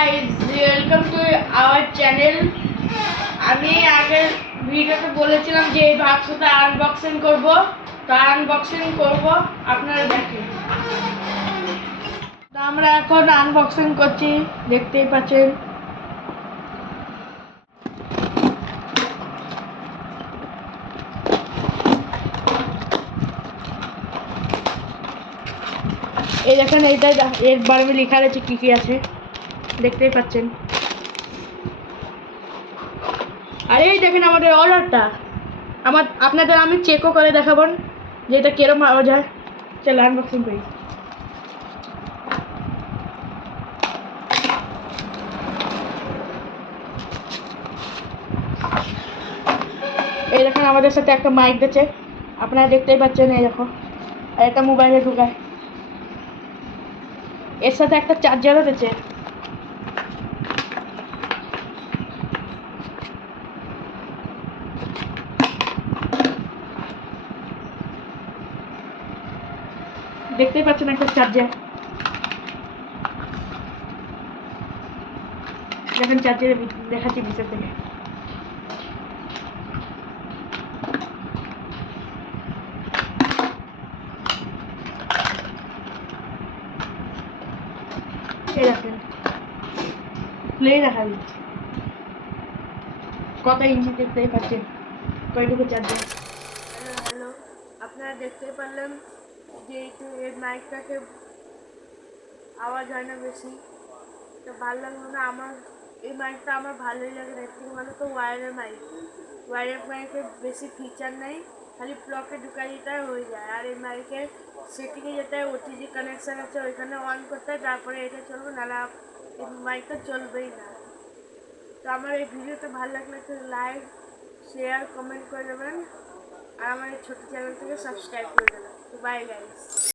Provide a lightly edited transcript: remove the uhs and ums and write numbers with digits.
guys, welcome to our channel. আমি আগের ভিডিওতে বলেছিলাম যে এই বাক্সটা আনবক্সিং করব, তো আনবক্সিং করব আপনারা দেখেন। তো আমরা এখন আনবক্সিং করছি, দেখতেই পাচ্ছেন। এই দেখেন, এইটা এর বারে লেখা রয়েছে কি কি আছে, দেখতেই পাচ্ছেন। আর এই দেখেন আমাদের অর্ডারটা, আপনাদের আমি চেকও করে দেখাবো যে এটা কিরকম পাওয়া যায়। চলো আনবক্সিং করি। এই দেখেন আমাদের সাথে একটা মাইক দিয়েছে, আপনারা দেখতেই পাচ্ছেন। এই দেখো, আর একটা মোবাইলে ঢুকায়, এর সাথে একটা চার্জারও দিয়েছে। দেখতেই পাচ্ছেন একটা চার্জার, দেখেন চার্জারে দেখাচ্ছি ভিতর থেকে। এই দেখেন প্লে দেখা দিচ্ছে, কত ইঞ্চি দেখতেই পাচ্ছেন, কয়টুকু চার্জার। হ্যালো, আপনারা দেখতেই পারলেন যে এর মাইকটাকে আওয়াজ হয় না বেশি, তো ভালো লাগলো না আমার। এই মাইকটা আমার ভালোই লাগে, দেখতে ভালো। তো ওয়্যারের মাইকের বেশি ফিচার নেই, খালি প্লকে ঢুকাই দিতে হয়ে যায়। আর এই মাইকের সেটিংয়ে যেতে ওটিজি কানেকশান আছে, ওইখানে অন করতে হয়, তারপরে এটা চলবে, নাহলে এই মাইকটা চলবেই না। তো আমার এই ভিডিওটা ভালো লাগলে একটু লাইক, শেয়ার, কমেন্ট করে দেবেন, আর আমার এই ছোটো চ্যানেলটাকে সাবস্ক্রাইব করে দেবেন। তো বাই গাইস।